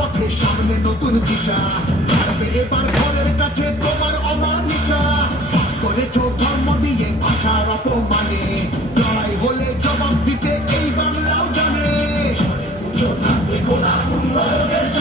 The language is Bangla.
পথে সামনে নতুন দিশা। ভারতের এবার ঘরের কাছে তোমার অমানিসা। করেছ ধর্ম দিয়ে ভাষার অপমানে, লড়াই হলে জবাব দিতে এই বাংলাও জানে। থাকবে কোনা উন্নয়নের